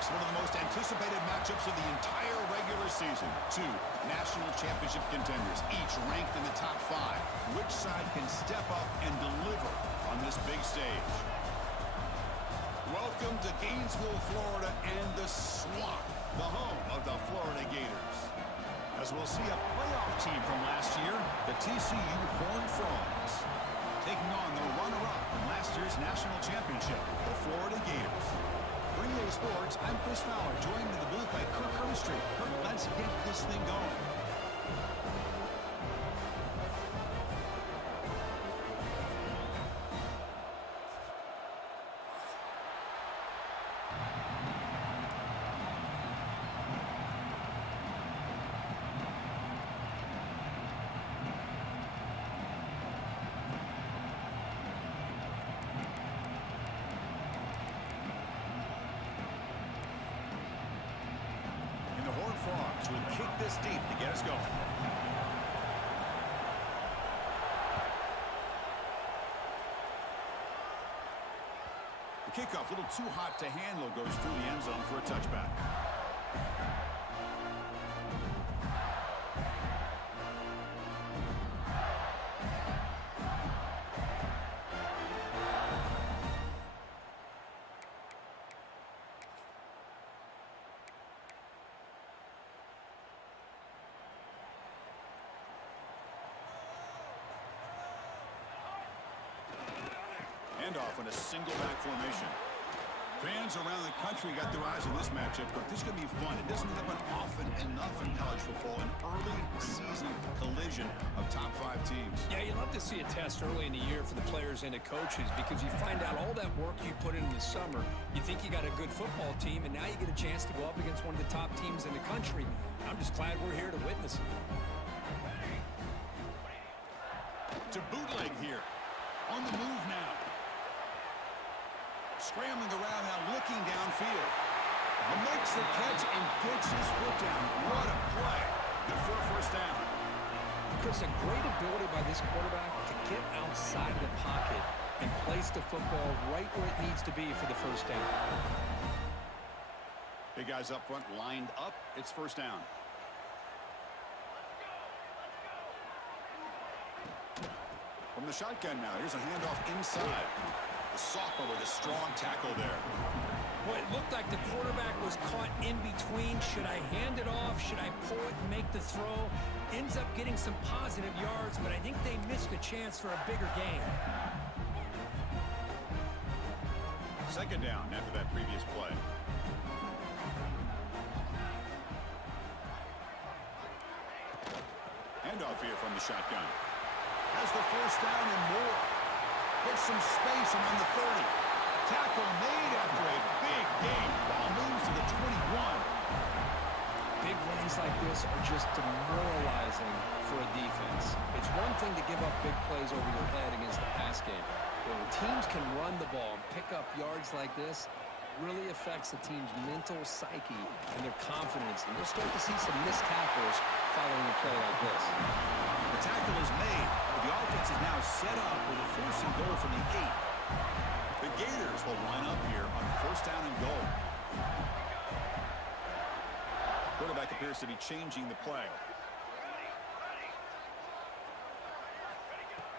amongst one of the most anticipated matchups of the entire regular season. Two national championship contenders, each ranked in the top 5. Which side can step up and deliver on this big stage? Welcome to Gainesville, Florida, and the Swamp, the home of the Florida Gators. As we'll see a playoff team from last year, the TCU Horned Frogs, taking on the runner-up from last year's national championship, the Florida Gators. For EA Sports, I'm Chris Fowler, joined in the booth by Kirk Hermstreet. Kirk, let's get this thing going. Frogs will kick this deep to get us going. The kickoff, a little too hot to handle, goes through the end zone for a touchback. Off in a single back formation. Fans around the country got their eyes on this matchup, but this is going to be fun. It doesn't happen often enough in college football, an early season collision of top 5 teams. Yeah, you love to see a test early in the year for the players and the coaches because you find out all that work you put in the summer. You think you got a good football team, and now you get a chance to go up against one of the top teams in the country. I'm just glad we're here to witness it. To bootleg here. On the move now. Scrambling around now, looking downfield. Makes the catch and gets his foot down. What a play. Good for a first down. Chris, a great ability by this quarterback to get outside of the pocket and place the football right where it needs to be for the first down. Big guys up front lined up. It's first down. From the shotgun now, here's a handoff inside. The sophomore with a strong tackle there. Boy, it looked like the quarterback was caught in between. Should I hand it off? Should I pull it and make the throw? Ends up getting some positive yards, but I think they missed a chance for a bigger gain. Second down after that previous play. Handoff here from the shotgun. Has the first down and more. Gets some space around the 30. Tackle made after a big gain. Ball moves to the 21. Big runs like this are just demoralizing for a defense. It's one thing to give up big plays over your head against the pass game. But when teams can run the ball and pick up yards like this, it really affects the team's mental psyche and their confidence. And you'll start to see some missed tackles following a play like this. The tackle is made. The offense is now set up with a first and goal from the 8. The Gators will line up here on first down and goal. Quarterback appears to be changing the play.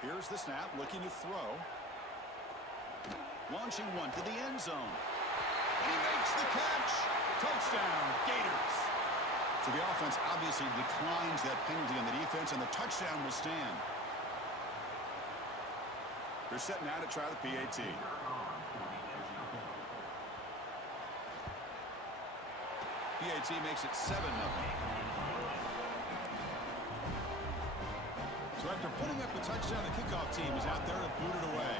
Here's the snap, looking to throw. Launching one to the end zone. He makes the catch. Touchdown, Gators. So the offense obviously declines that penalty on the defense, and the touchdown will stand. They're set now to try the PAT. PAT makes it 7-0. So after putting up a touchdown, the kickoff team is out there to boot it away.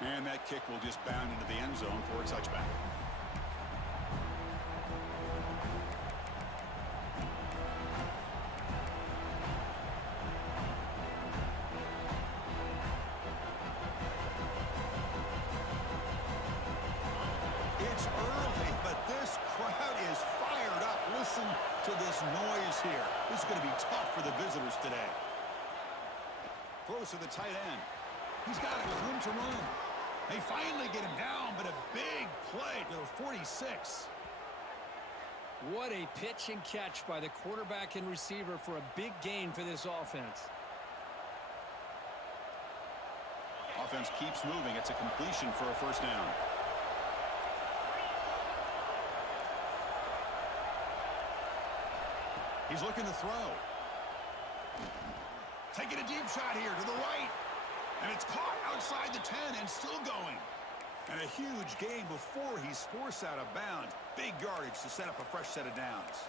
And that kick will just bound into the end zone for a touchback. It's early, but this crowd is fired up. Listen to this noise here. This is going to be tough for the visitors today. Close to the tight end. He's got it with room to run. They finally get him down, but a big play to the 46. What a pitch and catch by the quarterback and receiver for a big gain for this offense. Offense keeps moving. It's a completion for a first down. He's looking to throw. Taking a deep shot here to the right. And it's caught outside the 10 and still going. And a huge gain before he's forced out of bounds. Big yardage to set up a fresh set of downs.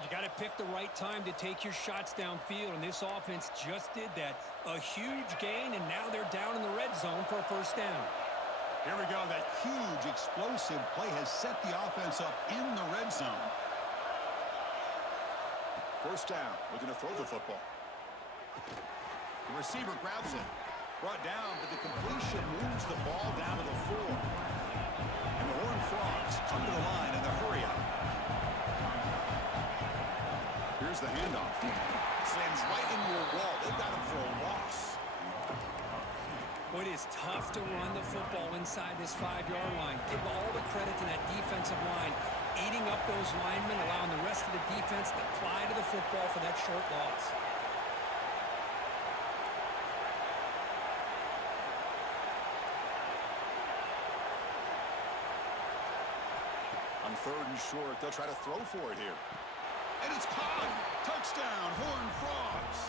You got to pick the right time to take your shots downfield, and this offense just did that. A huge gain, and now they're down in the red zone for a first down. Here we go. That huge explosive play has set the offense up in the red zone. First down, looking to throw the football. The receiver grabs it. Brought down, but the completion moves the ball down to the 4. And the Horned Frogs come to the line in the hurry up. Here's the handoff. Slams right into a wall. They've got him for a loss. Well, it is tough to run the football inside this 5-yard line. Give all the credit to that defensive line, eating up those linemen, allowing the rest of the defense to fly to the football for that short loss. On 3rd and short, they'll try to throw for it here. And it's caught. Touchdown, Horned Frogs.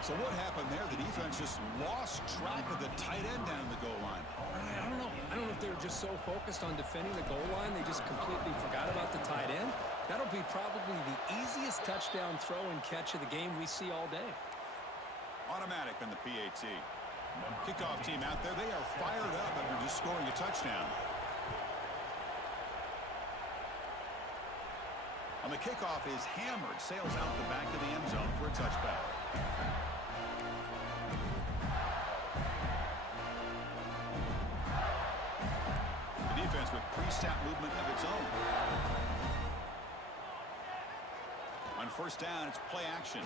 So what happened there? The defense just lost track of the tight end down the goal line. I don't know. I don't know if they're just so focused on defending the goal line, they just completely forgot about the tight end. That'll be probably the easiest touchdown throw and catch of the game we see all day. Automatic on the PAT. Kickoff team out there. They are fired up after just scoring a touchdown. On the kickoff is hammered, sails out the back of the end zone for a touchback. The defense with pre-snap movement of its own. On first down, it's play action.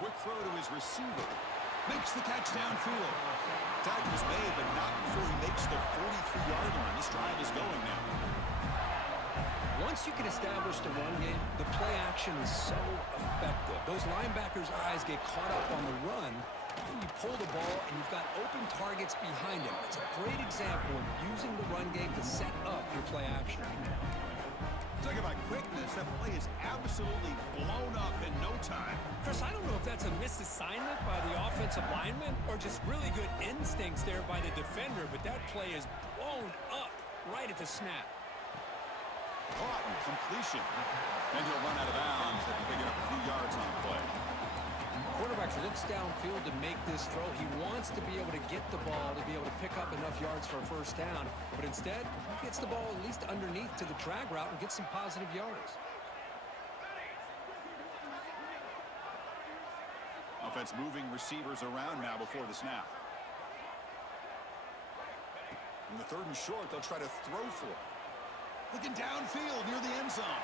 Quick throw to his receiver. Makes the catch downfield. Tackle is made, but not before he makes the 43-yard line. This drive is going now. Once you can establish the run game, the play action is so effective. Those linebackers' eyes get caught up on the run. You pull the ball, and you've got open targets behind him. It's a great example of using the run game to set up your play action. Talk about quickness. That play is absolutely blown up in no time. Chris, I don't know if that's a misassignment by the offensive lineman or just really good instincts there by the defender, but that play is blown up right at the snap. Caught and completion. And he'll run out of bounds after picking up a few yards on the play. Quarterback looks downfield to make this throw. He wants to be able to get the ball to be able to pick up enough yards for a first down, but instead, he gets the ball at least underneath to the drag route and gets some positive yards. Offense moving receivers around now before the snap. In the 3rd and short, they'll try to throw for it. Looking downfield near the end zone.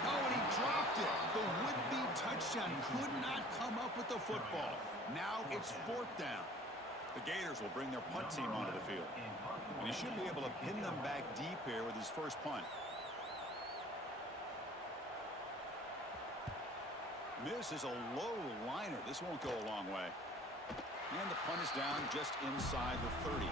Oh, and he dropped it. The would-be touchdown could not come up with the football. Now it's 4th down. The Gators will bring their punt team onto the field. And he should be able to pin them back deep here with his first punt. This is a low liner. This won't go a long way. And the punt is down just inside the 30.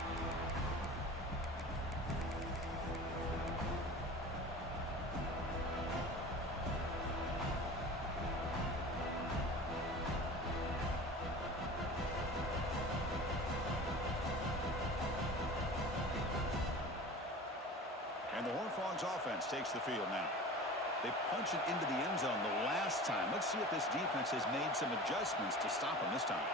And the Horned Frogs offense takes the field now. They punch it into the end zone the last time. Let's see if this defense has made some adjustments to stop them this time.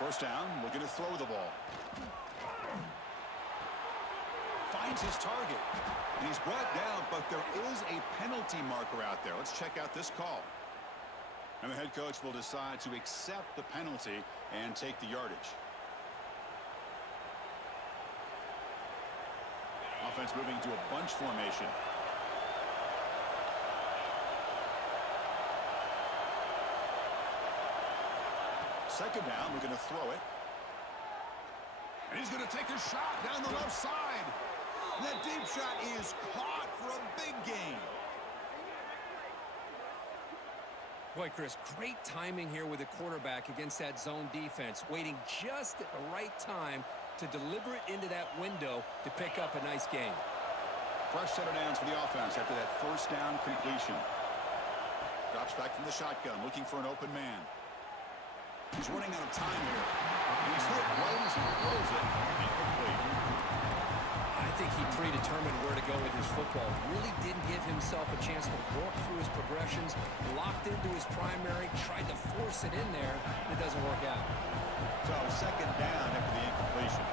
First down, looking to throw the ball. Finds his target. And he's brought down, but there is a penalty marker out there. Let's check out this call. And the head coach will decide to accept the penalty and take the yardage. Offense moving to a bunch formation. Second down, we're going to throw it. And he's going to take a shot down the left side. And that deep shot is caught for a big gain. Boy, Chris, great timing here with the quarterback against that zone defense, waiting just at the right time to deliver it into that window to pick up a nice gain. Fresh set of downs for the offense after that first down completion. Drops back from the shotgun, looking for an open man. He's running out of time here. He's hit right as he throws it. Incomplete. I think he predetermined where to go with his football. Really didn't give himself a chance to work through his progressions. Locked into his primary, tried to force it in there, and it doesn't work out. So second down after the incompletion.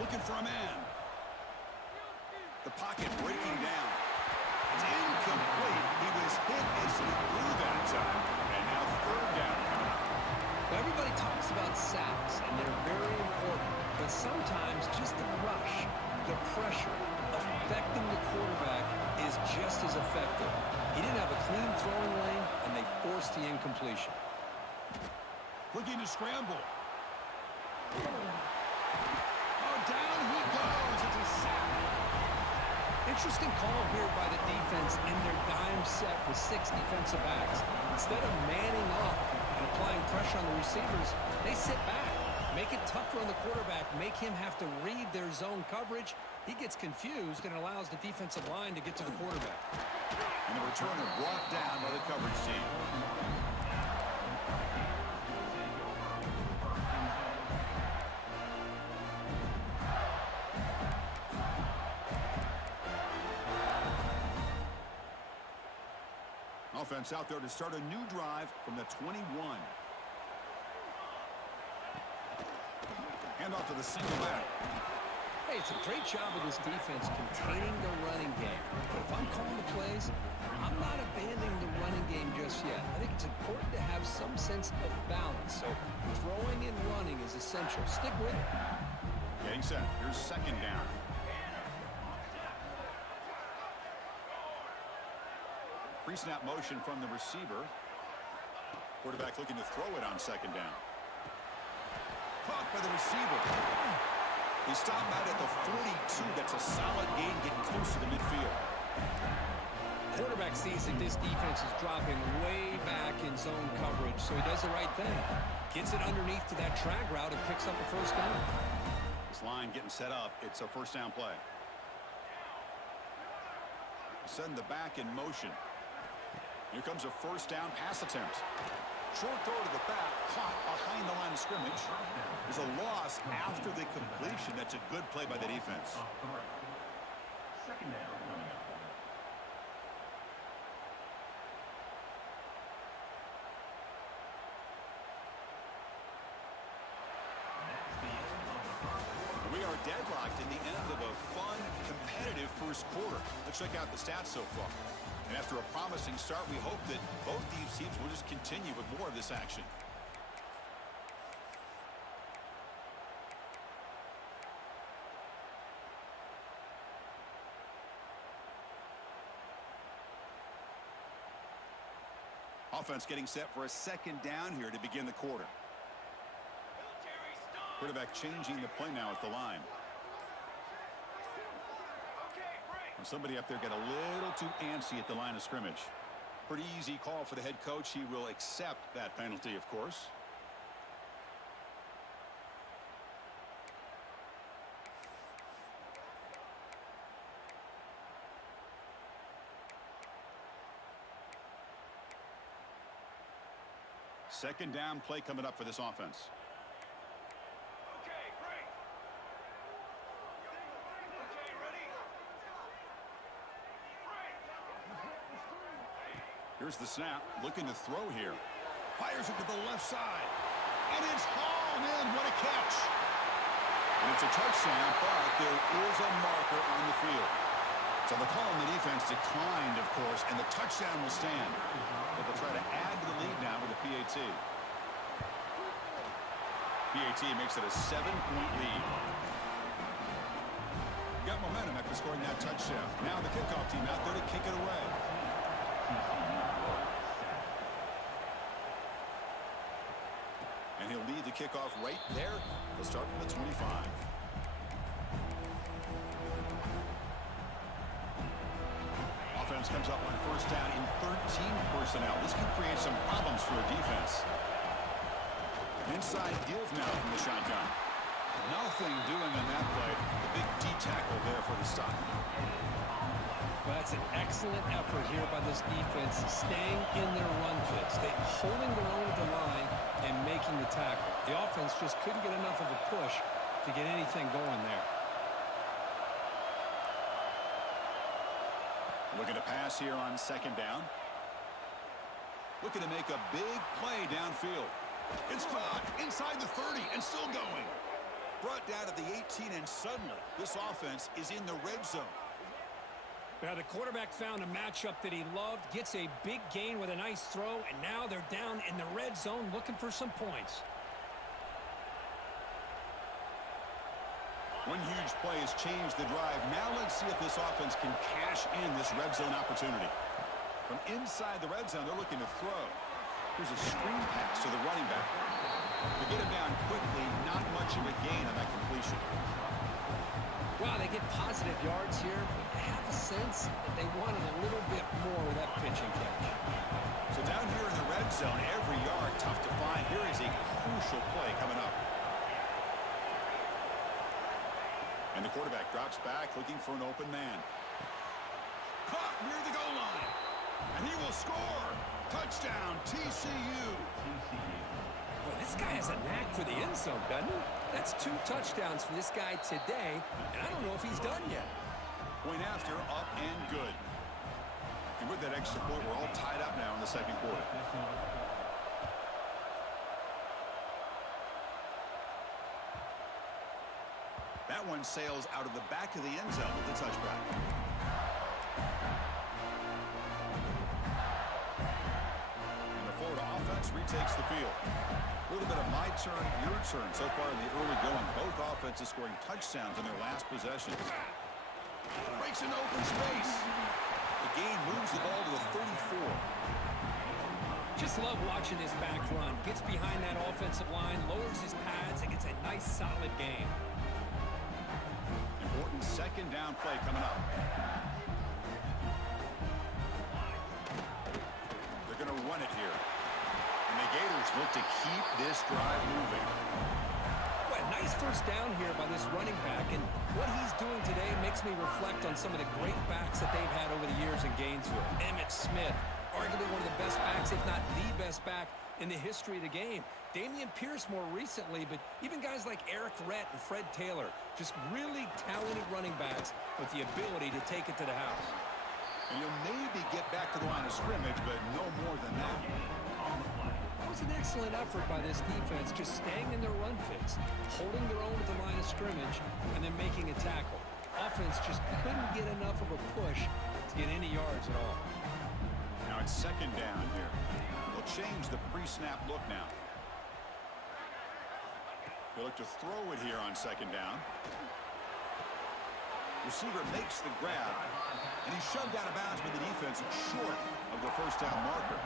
Looking for a man. The pocket breaking down. It's incomplete. He was hit as he threw that time. And now third down coming up. Everybody talks about sacks, and they're very important. But sometimes just the rush, the pressure, affecting the quarterback is just as effective. He didn't have a clean throwing lane, and they forced the incompletion. Looking to scramble. Oh, down he goes. It's a sack. Interesting call here by the defense in their dime set with 6 defensive backs. Instead of manning up and applying pressure on the receivers, they sit back, make it tougher on the quarterback, make him have to read their zone coverage. He gets confused and allows the defensive line to get to the quarterback. And the returner brought down by the coverage team. Offense out there to start a new drive from the 21. Hand off to the single back. Hey, it's a great job of this defense containing the running game. But if I'm calling the plays, I'm not abandoning the running game just yet. I think it's important to have some sense of balance. So throwing and running is essential. Stick with it. Getting set. Here's second down. Pre-snap motion from the receiver. Quarterback looking to throw it on second down. Caught by the receiver. He stopped out at the 42. That's a solid gain, getting close to the midfield. Quarterback sees that this defense is dropping way back in zone coverage, so he does the right thing. Gets it underneath to that drag route and picks up a first down. This line getting set up. It's a first down play. Send the back in motion. Here comes a first down pass attempt. Short throw to the back, caught behind the line of scrimmage. There's a loss after the completion. That's a good play by the defense. Second down. We are deadlocked in the end of a fun, competitive first quarter. Let's check out the stats so far. And after a promising start, we hope that both these teams will just continue with more of this action. Offense getting set for a second down here to begin the quarter. Quarterback changing the play now at the line. And somebody up there got a little too antsy at the line of scrimmage. Pretty easy call for the head coach. He will accept that penalty, of course. Second down play coming up for this offense. Here's the snap, looking to throw here. Fires it to the left side. And it's hauled in. What a catch. And it's a touchdown, but there is a marker on the field. So the call on the defense declined, of course, and the touchdown will stand. But they'll try to add to the lead now with a PAT. PAT makes it a 7-point lead. Got momentum after scoring that touchdown. Now the kickoff team out there to kick it away. And he'll lead the kickoff right there. He'll start from the 25. Offense comes up on first down in 13 personnel. This can create some problems for a defense. Inside give now from the shotgun. Nothing doing on that play. The big D tackle there for the stop. Well, that's an excellent effort here by this defense, staying in their run fits, holding their own at the line and making the tackle. The offense just couldn't get enough of a push to get anything going there. Looking to pass here on second down. Looking to make a big play downfield. It's caught inside the 30 and still going. Brought down to the 18, and suddenly this offense is in the red zone. Now the quarterback found a matchup that he loved, gets a big gain with a nice throw, and now they're down in the red zone looking for some points. One huge play has changed the drive. Now let's see if this offense can cash in this red zone opportunity. From inside the red zone, they're looking to throw. Here's a screen pass to the running back. To get him down quickly, not much of a gain on that completion. Wow, they get positive yards here. I have a sense that they wanted a little bit more with that pitching catch. So down here in the red zone, every yard tough to find. Here is a crucial play coming up. And the quarterback drops back, looking for an open man. Caught near the goal line. And he will score. Touchdown, TCU. Boy, this guy has a knack for the end zone, doesn't he? That's 2 touchdowns for this guy today, and I don't know if he's done yet. Point after, up and good. And with that extra point, we're all tied up now in the second quarter. That one sails out of the back of the end zone with the touchback. And the Florida offense retakes the field. A little bit of my turn, your turn so far in the early going. Both offenses scoring touchdowns in their last possessions. Breaks into open space. The gain moves the ball to the 34. Just love watching this back run. Gets behind that offensive line, lowers his pads, and gets a nice solid gain. Important second down play coming up. They're going to run it here. And the Gators look to keep this drive moving. Well, nice first down here by this running back, and what he's doing today makes me reflect on some of the great backs that they've had over the years in Gainesville. Emmitt Smith, arguably one of the best backs, if not the best back in the history of the game. Damian Pierce more recently, but even guys like Eric Rhett and Fred Taylor, just really talented running backs with the ability to take it to the house. And you'll maybe get back to the line of scrimmage, but no more than that. It was an excellent effort by this defense, just staying in their run fits, holding their own at the line of scrimmage, and then making a tackle. Offense just couldn't get enough of a push to get any yards at all. Now it's second down here. They'll change the pre-snap look now. They look to throw it here on second down. Receiver makes the grab, and he's shoved out of bounds by the defense short of the first down marker.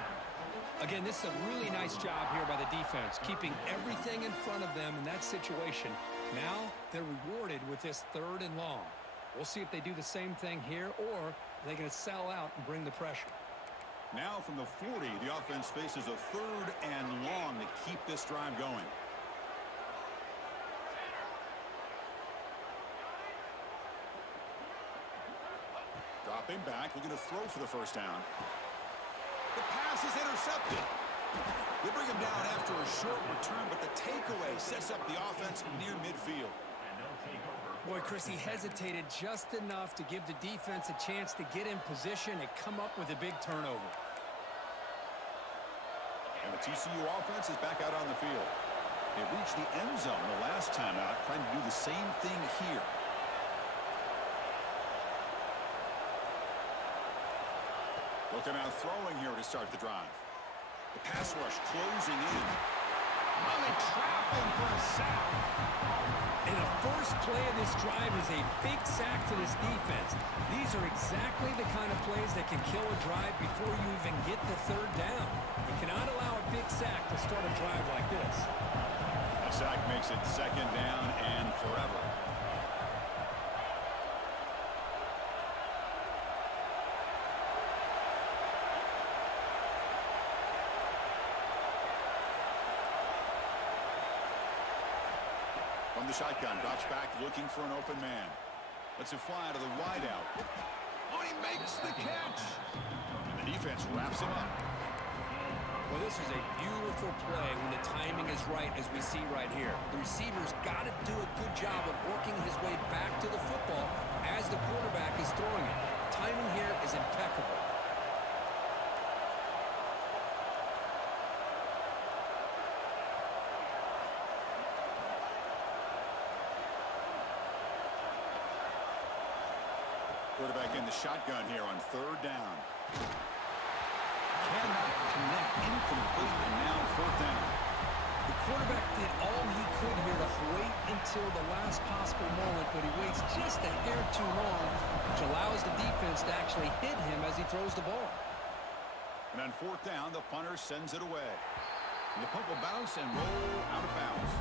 Again, this is a really nice job here by the defense, keeping everything in front of them in that situation. Now they're rewarded with this 3rd and long. We'll see if they do the same thing here, or are they going to sell out and bring the pressure. Now from the 40, the offense faces a 3rd and long to keep this drive going. Dropping back, looking to throw for the first down. The pass is intercepted. They bring him down after a short return, but the takeaway sets up the offense near midfield. Boy, Chris, he hesitated just enough to give the defense a chance to get in position and come up with a big turnover. And the TCU offense is back out on the field. They reached the end zone the last time out, trying to do the same thing here. Looking out throwing here to start the drive. The pass rush closing in. Running trapping for a sack. And the first play of this drive is a big sack for this defense. These are exactly the kind of plays that can kill a drive before you even get the 3rd down. You cannot allow a big sack to start a drive like this. Makes it second down and forever. From the shotgun, drops back looking for an open man. Lets it fly to the wideout. Oh, he makes the catch. And the defense wraps him up. Well, this is a beautiful play when the timing is right, as we see right here. The receiver's got to do a good job of working his way back to the football as the quarterback is throwing it. Timing here is impeccable. Quarterback in the shotgun here on third down. Cannot connect, incomplete, and now fourth down. The quarterback did all he could here to wait until the last possible moment, but he waits just a hair too long, which allows the defense to actually hit him as he throws the ball. And on fourth down, the punter sends it away. And the punt will bounce and roll out of bounds.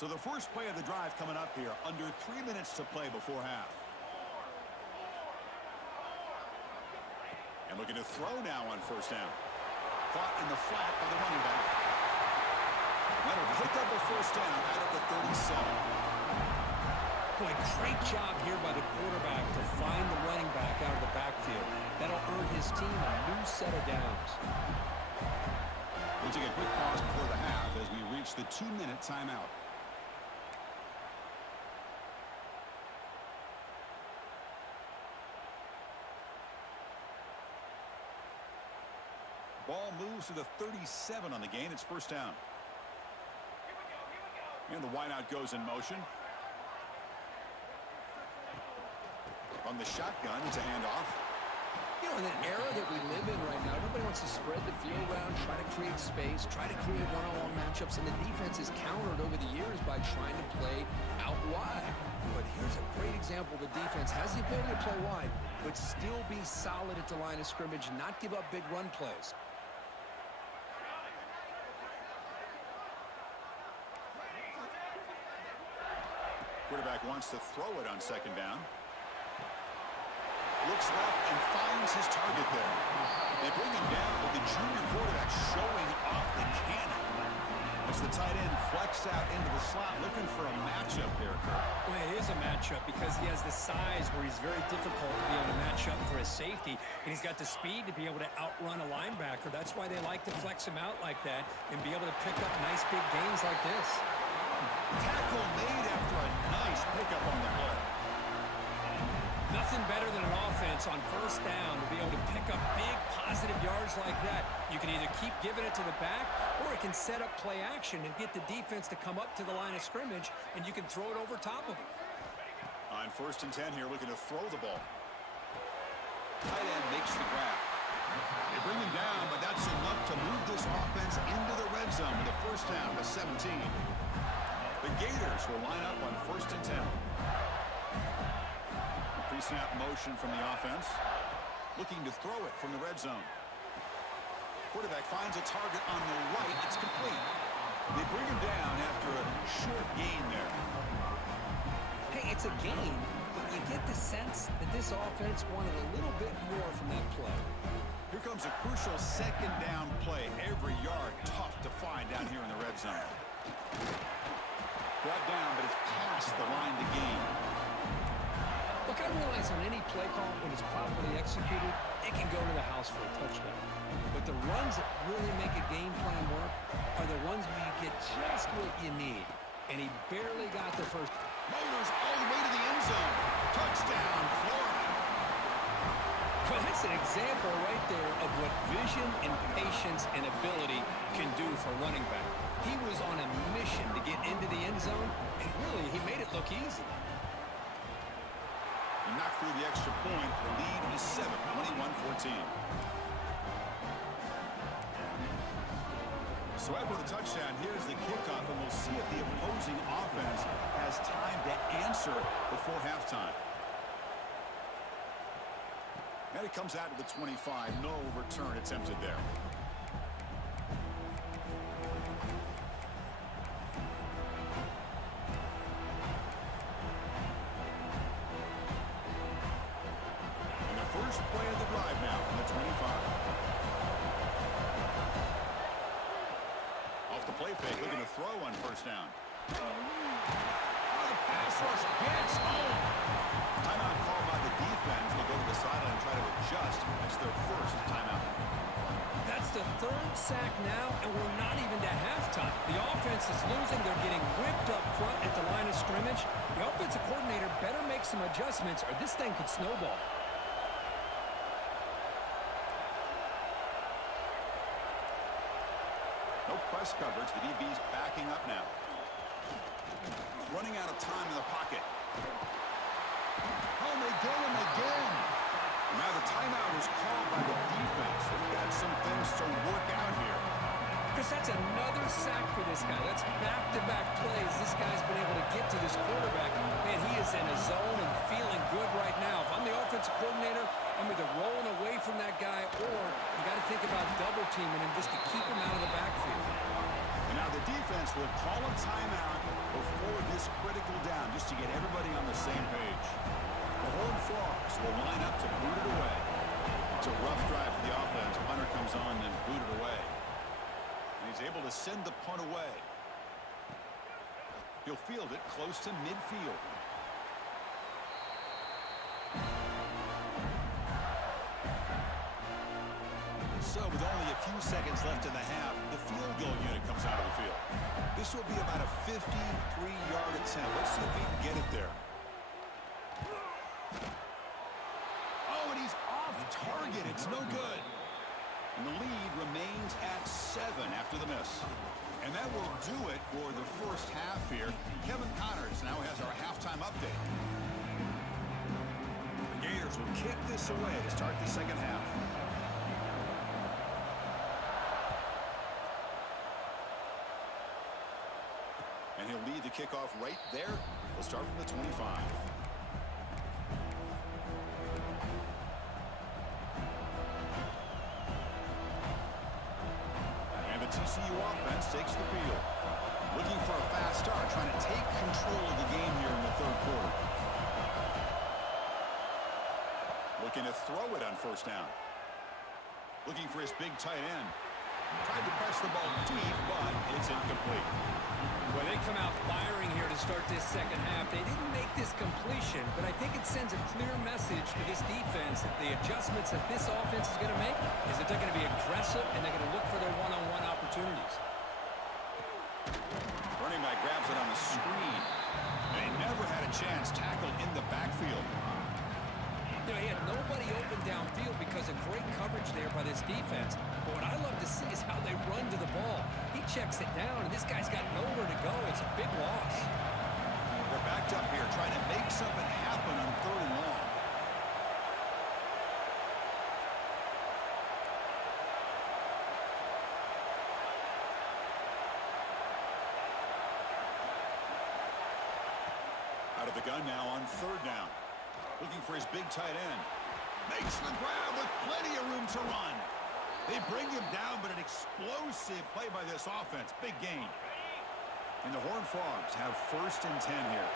So the first play of the drive coming up here, under 3 minutes to play before half. And looking to throw now on first down. Caught in the flat by the running back. That'll pick up a first down out of the 37. Boy, great job here by the quarterback to find the running back out of the backfield. That'll earn his team a new set of downs. We'll take a quick pause before the half as we reach the 2-minute timeout. Ball moves to the 37 on the gain. It's first down. And the wideout goes in motion. From the shotgun, it's a handoff. You know, in the era that we live in right now, everybody wants to spread the field around, try to create space, try to create one-on-one matchups, and the defense is countered over the years by trying to play out wide. But here's a great example. The defense has the ability to play wide, but still be solid at the line of scrimmage, not give up big run plays. Quarterback wants to throw it on second down. Looks left and finds his target there. They bring him down with the junior quarterback showing off the cannon. As the tight end flex out into the slot, looking for a matchup there, Kirk. Well, it is a matchup because he has the size where he's very difficult to be able to match up for his safety, and he's got the speed to be able to outrun a linebacker. That's why they like to flex him out like that and be able to pick up nice big gains like this. Tackle made after a nice pickup on the play. Nothing better than an offense on first down to be able to pick up big positive yards like that. You can either keep giving it to the back, or it can set up play action and get the defense to come up to the line of scrimmage, and you can throw it over top of them. On first and 10 here, looking to throw the ball. Tight end makes the grab. They bring him down, but that's enough to move this offense into the red zone with a first down to 17. The Gators will line up on first and 10. Pre-snap motion from the offense. Looking to throw it from the red zone. Quarterback finds a target on the right. It's complete. They bring him down after a short gain there. Hey, it's a gain, but you get the sense that this offense wanted a little bit more from that play. Here comes a crucial second down play. Every yard tough to find down here in the red zone. Brought down, but it's past the line to gain. Look, I realize on any play call, when it's properly executed, it can go to the house for a touchdown. But the runs that really make a game plan work are the ones where you get just what you need. And he barely got the first. Motors all the way to the end zone. Touchdown, Florida. Well, that's an example right there of what vision and patience and ability can do for running back. He was on a mission to get into the end zone, and really, he made it look easy. He knocked through the extra point. The lead is 7, 21-14. So after the touchdown, here's the kickoff, and we'll see if the opposing offense has time to answer closer before halftime. And it comes out to the 25. No return attempted there. And the first play of the drive now from the 25. Off the play fake, looking to throw on first down. Oh, the pass rush gets home. Timeout called by the defense. They'll go to the sideline and try to adjust. It's their first timeout. That's the third sack now, and we're not even to halftime. The offense is losing. They're getting whipped up front at the line of scrimmage. The offensive coordinator better make some adjustments, or this thing could snowball. No press coverage. The DB's backing up now. Running out of time in the pocket. Oh, they get him again. Now the timeout is called by the defense. They've got some things to work out here. Chris, that's another sack for this guy. That's back-to-back plays. This guy's been able to get to this quarterback. Man, he is in a zone and feeling good right now. If I'm the offensive coordinator, I'm either rolling away from that guy or you got to think about double-teaming him just to keep him out of the backfield. And now the defense will call a timeout before this critical down just to get everybody on the same page. The Horned Frogs will line up to boot it away. It's a rough drive for the offense. Punter comes on and boot it away. And he's able to send the punt away. He'll field it close to midfield. So with only a few seconds left in the half, the field goal unit comes out of the field. This will be about a 53-yard attempt. Let's see if he can get it there. Oh, and he's off target. It's no good. And the lead remains at 7 after the miss. And that will do it for the first half here. Kevin Connors now has our halftime update. The Gators will kick this away to start the second half. And he'll lead the kickoff right there. We'll start from the 25. And the TCU offense takes the field. Looking for a fast start, trying to take control of the game here in the third quarter. Looking to throw it on first down. Looking for his big tight end. Tried to press the ball deep, but it's incomplete. Well, they come out firing here to start this second half. They didn't make this completion, but I think it sends a clear message to this defense that the adjustments that this offense is going to make is that they're going to be aggressive and they're going to look for their one-on-one opportunities. Running back grabs it on the screen. And he never had a chance tackled in the backfield. You know, he had nobody open downfield because of great coverage there by this defense. But what I love to see is how they run to the ball. He checks it down, and this guy's got nowhere to go. It's a big loss. They're backed up here trying to make something happen on third and long. Out of the gun now on third down. Looking for his big tight end. Makes the grab with plenty of room to run. They bring him down, but an explosive play by this offense. Big gain. And the Horned Frogs have first and 10 here.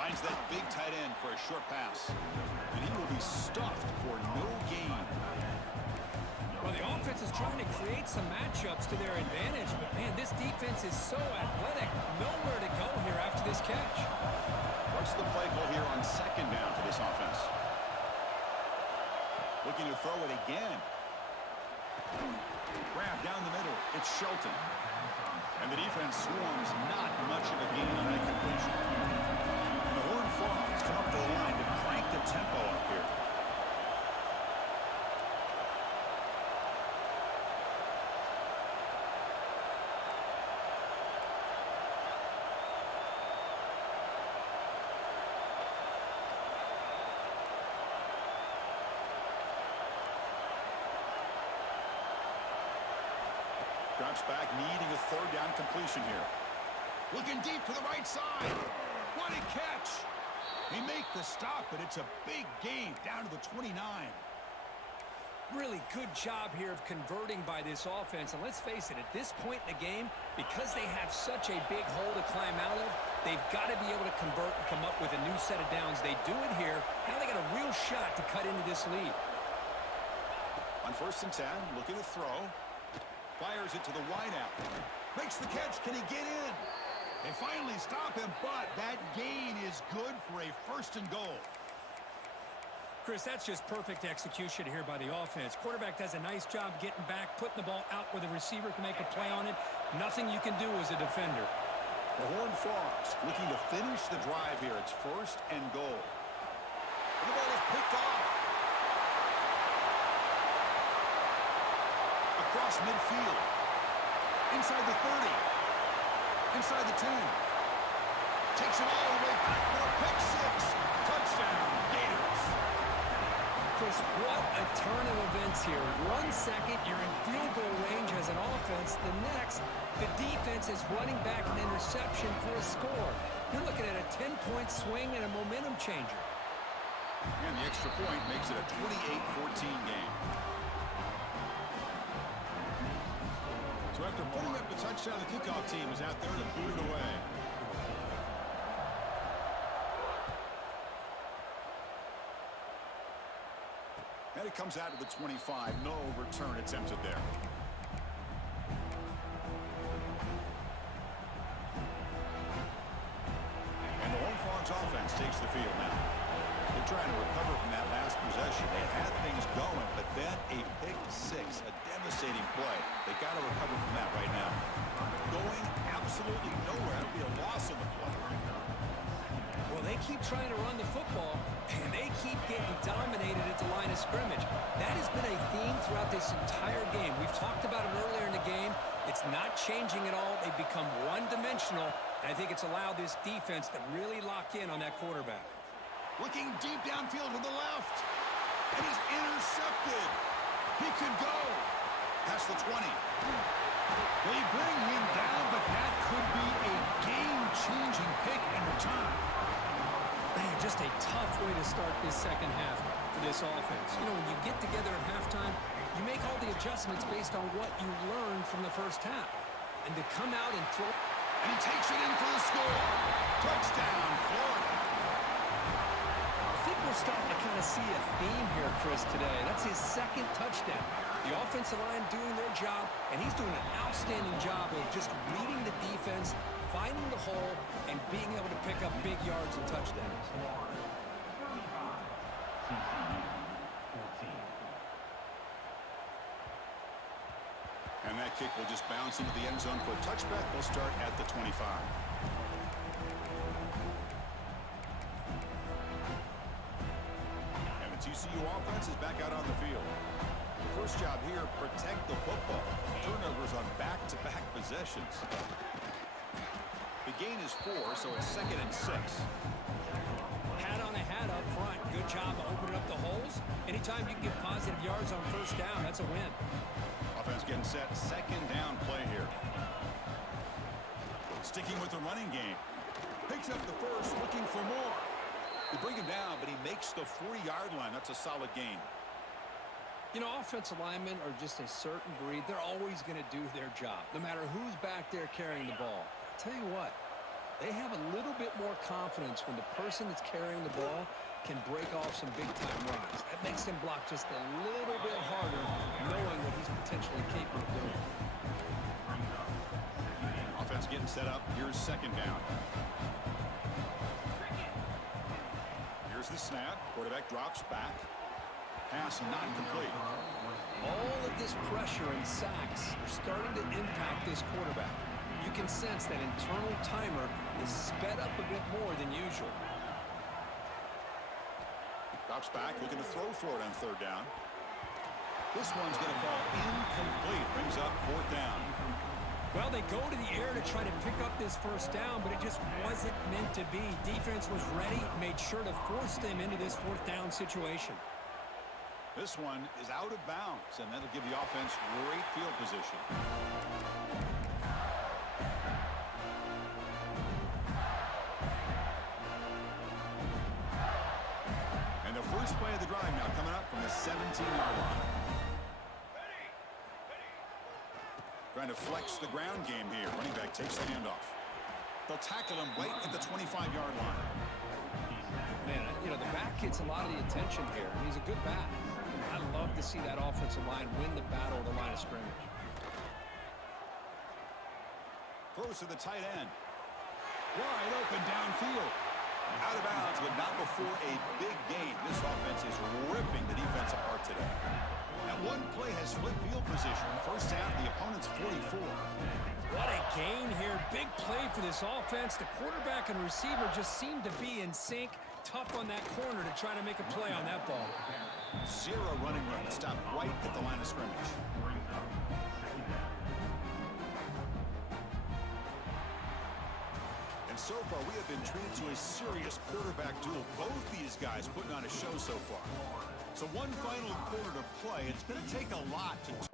Finds that big tight end for a short pass. And he will be stuffed for no gain. Well, the offense is trying to create some matchups to their advantage, but, man, this defense is so athletic. Nowhere to go here after this catch. What's the play call here on second down for this offense? Looking to throw it again. Grab down the middle. It's Shelton. And the defense swarms not much of a gain on that completion. And the Horned Frogs come up to the line to crank the tempo up here. Drops back, needing a third down completion here. Looking deep to the right side. What a catch. They make the stop, but it's a big gain down to the 29. Really good job here of converting by this offense. And let's face it, at this point in the game, because they have such a big hole to climb out of, they've got to be able to convert and come up with a new set of downs. They do it here. Now they got a real shot to cut into this lead. On 1st and 10, looking to throw. Fires it to the wideout. Makes the catch. Can he get in? They finally stop him, but that gain is good for a 1st and goal. Chris, that's just perfect execution here by the offense. Quarterback does a nice job getting back, putting the ball out where the receiver can make a play on it. Nothing you can do as a defender. The Horned Frogs looking to finish the drive here. It's 1st and goal. And the ball is picked off. Across midfield. Inside the 30. Inside the 10. Takes it all the way back for a pick 6. Touchdown, Gators. Chris, what a turn of events here. 1 second, you're in field goal range as an offense. The next, the defense is running back an interception for a score. You're looking at a 10-point swing and a momentum changer. And the extra point makes it a 28-14 game. So after putting up the touchdown, the kickoff team is out there to boot it away. And it comes out to the 25. No return attempted there. And the Horned Frogs offense takes the field now. They're trying to recover from that last possession. They had things going, but then a pick 6, a devastating play. They got to recover from that right now. Going absolutely nowhere. That'll be a loss of the play. Well, they keep trying to run the football, and they keep getting dominated at the line of scrimmage. That has been a theme throughout this entire game. We've talked about it earlier in the game. It's not changing at all. They've become one-dimensional, and I think it's allowed this defense to really lock in on that quarterback. Looking deep downfield to the left. And he's intercepted. He could go. Past the 20. They bring him down, but that could be a game-changing pick in return. Man, just a tough way to start this second half for this offense. You know, when you get together at halftime, you make all the adjustments based on what you learned from the first half. And to come out and throw... And he takes it in for the score. Touchdown, Florida. I think we're starting to kind of see a theme here, Chris, today. That's his 2nd touchdown. The offensive line doing their job, and he's doing an outstanding job of just reading the defense, finding the hole, and being able to pick up big yards and touchdowns. And that kick will just bounce into the end zone for a touchback. They'll start at the 25. And the TCU offense is back out on the field. The first job here, protect the football. Turnovers on back-to-back possessions. The gain is 4, so it's 2nd and 6. Hat on a hat up front. Good job of opening up the holes. Anytime you can get positive yards on 1st down, that's a win. Offense getting set. 2nd down play here. Sticking with the running game. Picks up the first, looking for more. They bring him down, but he makes the 40-yard line. That's a solid gain. You know, offensive linemen are just a certain breed. They're always going to do their job, no matter who's back there carrying the ball. I'll tell you what, they have a little bit more confidence when the person that's carrying the ball can break off some big-time runs. That makes them block just a little bit harder, knowing what he's potentially capable of doing. Offense getting set up. Here's 2nd down. Here's the snap. Quarterback drops back. Pass not complete. All of this pressure and sacks are starting to impact this quarterback. You can sense that internal timer is sped up a bit more than usual. Drops back, looking to throw for it on 3rd down. This one's going to fall incomplete. Brings up 4th down. Well, they go to the air to try to pick up this 1st down, but it just wasn't meant to be. Defense was ready, made sure to force them into this 4th down situation. This one is out of bounds, and that'll give the offense great field position. First play of the drive now coming up from the 17-yard line. Trying to flex the ground game here. Running back takes the handoff. They'll tackle him right at the 25-yard line. Man, the back gets a lot of the attention here. He's a good back. I love to see that offensive line win the battle of the line of scrimmage. Close to the tight end. Wide open downfield. Out of bounds, but not before a big gain. This offense is ripping the defense apart today. That one play has split field position. First down, the opponent's 44. What a gain here. Big play for this offense. The quarterback and receiver just seem to be in sync. Tough on that corner to try to make a play on that ball. Zero running room. Stopped right at the line of scrimmage. And so far, we have been treated to a serious quarterback duel. Both these guys putting on a show so far. So one final quarter to play. It's going to take a lot to